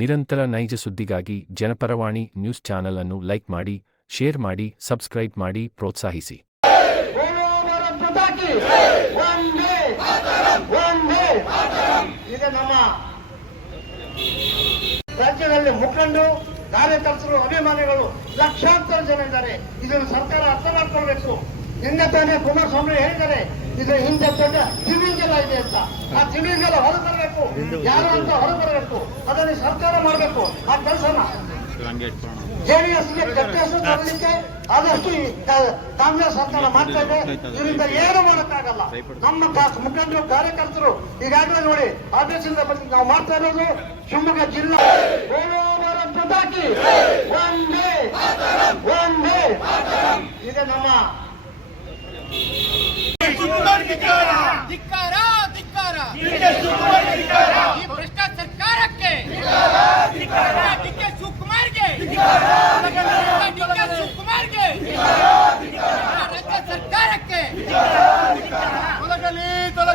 ನಿರಂತರ ನೈಜ ಸುದ್ದಿಗಾಗಿ ಜನಪರವಾಣಿ ನ್ಯೂಸ್ ಚಾನೆಲ್ ಅನ್ನು ಲೈಕ್ ಮಾಡಿ, ಶೇರ್ ಮಾಡಿ, ಸಬ್ಸ್ಕ್ರೈಬ್ ಮಾಡಿ ಪ್ರೋತ್ಸಾಹಿಸಿ. ರಾಜ್ಯದಲ್ಲಿ ಮುಖಂಡು, ಕಾರ್ಯಕರ್ತರು, ಅಭಿಮಾನಿಗಳು ಲಕ್ಷಾಂತರ ಜನ ಇದ್ದಾರೆ. ಇದನ್ನು ಸರ್ಕಾರ ಅರ್ಥ ಮಾಡ್ಕೊಳ್ಬೇಕು. ನಿನ್ನೆ ತಾನೇ ಕುಮಾರಸ್ವಾಮಿ ಹೇಳಿದ್ದಾರೆ ಇದು ಹಿಂದೆ ದೊಡ್ಡ ತಿಮಿಂಗಲ ಇದೆ ಅಂತ. ಆ ತಿಮಿಂಗಲ ಹೊರಬರಬೇಕು ಯಾರು ಅಂತ ಹೊರಬರಬೇಕು ಅದನ್ನು ಸರ್ಕಾರ ಮಾಡಬೇಕು. ಆ ಕೆಲಸನ. ಜೆಡಿಎಸ್ಗೆ ಕೆಟ್ಟ ತರಲಿಕ್ಕೆ ಆದಷ್ಟು ಕಾಂಗ್ರೆಸ್ ಸರ್ಕಾರ ಮಾಡ್ತಾ ಇದೆ. ಇದರಿಂದ ಏನು ಮಾಡೋಕ್ಕಾಗಲ್ಲ. ನಮ್ಮ ಮುಖಂಡರು ಕಾರ್ಯಕರ್ತರು ಈಗಾಗಲೇ ನೋಡಿ ಆದೇಶದಿಂದ ಬಂದು ನಾವು ಮಾಡ್ತಾ ಇರೋದು ಶಿವಮೊಗ್ಗ ಜಿಲ್ಲಾ ಒಂದೇ. ಒಂದೇ. ಇದೆ ನಮ್ಮ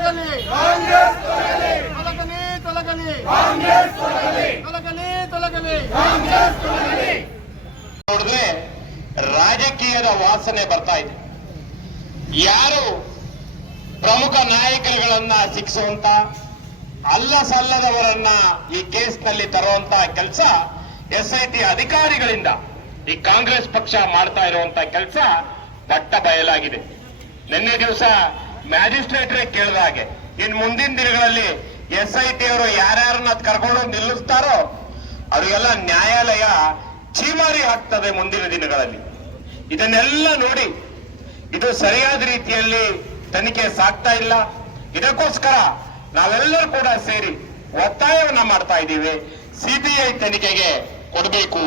ತೊಲಗಲಿ. ತೊಲಗಲಿ. ತೊಲಗಲಿ ತೊಲಗಲಿ. ತೊಲಗಲಿ. ತೊಲಗಲಿ ನೋಡಿದ್ರೆ ರಾಜಕೀಯದ ವಾಸನೆ ಬರ್ತಾ ಇದೆ. ಯಾರು ಪ್ರಮುಖ ನಾಯಕರುಗಳನ್ನ ಶಿಕ್ಷುವಂತ ಅಲ್ಲ ಸಲ್ಲದವರನ್ನ ಈ ಕೇಸ್ನಲ್ಲಿ ತರುವಂತ ಕೆಲಸ ಎಸ್ ಐ ಟಿ ಅಧಿಕಾರಿಗಳಿಂದ ಈ ಕಾಂಗ್ರೆಸ್ ಪಕ್ಷ ಮಾಡ್ತಾ ಇರುವಂತ ಕೆಲಸ ಬಟ್ಟ ಬಯಲಾಗಿದೆ. ನಿನ್ನೆ ದಿವಸ ಮ್ಯಾಜಿಸ್ಟ್ರೇಟ್ರೇ ಕೇಳಿದ ಹಾಗೆ. ಇನ್ ಮುಂದಿನ ದಿನಗಳಲ್ಲಿ ಎಸ್ ಐ ಟಿ ಅವರು ಯಾರ್ಯಾರನ್ನ ಕರ್ಕೊಂಡು ನಿಲ್ಲಿಸ್ತಾರೋ ಅವರಿಗೆಲ್ಲ ನ್ಯಾಯಾಲಯ ಚೀಮಾರಿ ಹಾಕ್ತದೆ ಮುಂದಿನ ದಿನಗಳಲ್ಲಿ. ಇದನ್ನೆಲ್ಲ ನೋಡಿ, ಇದು ಸರಿಯಾದ ರೀತಿಯಲ್ಲಿ ತನಿಖೆ ಸಾಗ್ತಾ ಇಲ್ಲ. ಇದಕ್ಕೋಸ್ಕರ ನಾವೆಲ್ಲರೂ ಕೂಡ ಸೇರಿ ಒತ್ತಾಯವನ್ನ ಮಾಡ್ತಾ ಇದ್ದೀವಿ. ಸಿಬಿಐ ತನಿಖೆಗೆ ಕೊಡಬೇಕು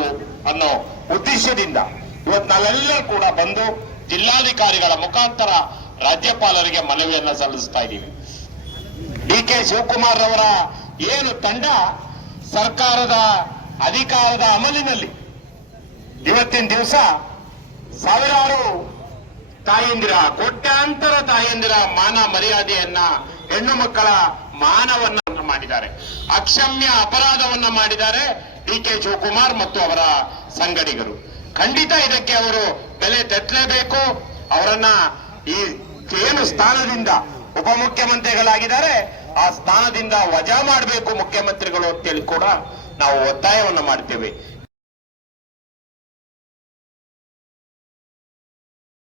ಅನ್ನೋ ಉದ್ದೇಶದಿಂದ. ಇವತ್ತು ನಾವೆಲ್ಲರೂ ಕೂಡ ಬಂದು ಜಿಲ್ಲಾಧಿಕಾರಿಗಳ ಮುಖಾಂತರ ರಾಜ್ಯಪಾಲರಿಗೆ ಮನವಿಯನ್ನ ಸಲ್ಲಿಸ್ತಾ ಇದ್ದೀವಿ. ಡಿ ಕೆ ಶಿವಕುಮಾರ್ ಅವರ ಏನು ತಂಡ ಸರ್ಕಾರದ ಅಧಿಕಾರದ ಅಮಲಿನಲ್ಲಿ ಇವತ್ತಿನ ದಿವಸ ಸಾವಿರಾರು ತಾಯಂದಿರ, ಕೋಟ್ಯಾಂತರ ತಾಯಂದಿರ ಮಾನ ಮರ್ಯಾದೆಯನ್ನ ಹೆಣ್ಣು ಮಕ್ಕಳ ಮಾನವನ್ನ ಮಾಡಿದ್ದಾರೆ. ಅಕ್ಷಮ್ಯ ಅಪರಾಧವನ್ನ ಮಾಡಿದ್ದಾರೆ ಡಿ ಕೆ ಶಿವಕುಮಾರ್ ಮತ್ತು ಅವರ ಸಂಗಡಿಗರು. ಖಂಡಿತ ಇದಕ್ಕೆ ಅವರು ಬೆಲೆ ತೆತ್ತಲೇಬೇಕು. ಅವರನ್ನ ಈ ಏನು ಸ್ಥಾನದಿಂದ ಉಪಮುಖ್ಯಮಂತ್ರಿಗಳಾಗಿದ್ದಾರೆ ಆ ಸ್ಥಾನದಿಂದ ವಜಾ ಮಾಡಬೇಕು ಮುಖ್ಯಮಂತ್ರಿಗಳು ಅಂತೇಳಿ ಕೂಡ ನಾವು ಒತ್ತಾಯವನ್ನ ಮಾಡ್ತೇವೆ.